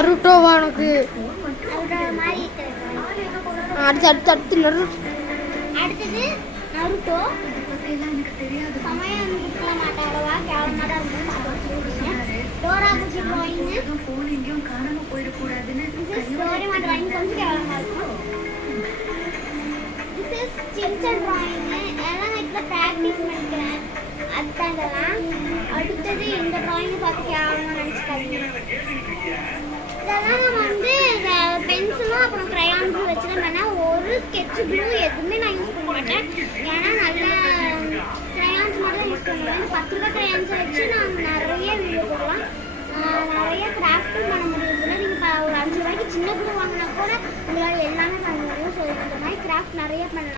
நருட்டோவா உனக்கு மாதிரி அடுத்து அடுத்தது நருட்டோ சமயம் இருக்க மாட்டாளவா கேவலமாக தான் இருக்கும். டோரா புஜி ட்ராயிங்கு டோரேமா ட்ராயிங் கொஞ்சம் கேவலமாக இருக்கும். திஸ் இஸ் சின்சன் ட்ராயிங்கு எல்லாம் நான் இப்போ ப்ராக்டிஸ் பண்ணிக்கிறேன். அதுதான் இதெல்லாம். அடுத்தது இந்த ட்ராயிங்கை பார்த்து கேவலமாக நினச்சிக்காதீங்க. இதெல்லாம் நம்ம வந்து இந்த பென்சிலும் அப்புறம் க்ரையான்ஸும் வச்சுதான் பண்ணேன். ஒரு ஸ்கெட்ச் ப்ளூ எதுவுமே நான் யூஸ் பண்ண மாட்டேன். ஏன்னா நல்ல க்ரையான்ஸ் மட்டும் தான் யூஸ் பண்ணுவேன். 10 ரூபா க்ரையான்ஸை வச்சு நான் நிறைய வீடியோ போடலாம், நிறைய கிராஃப்ட்டும் பண்ண முடியுதுன்னா நீங்கள் ஒரு 5 ரூபாய்க்கு சின்ன கூட வாங்கினா கூட உங்களால் எல்லாமே பண்ண முடியும். ஸோ இந்த மாதிரி கிராஃப்ட் நிறைய பண்ணலாம்.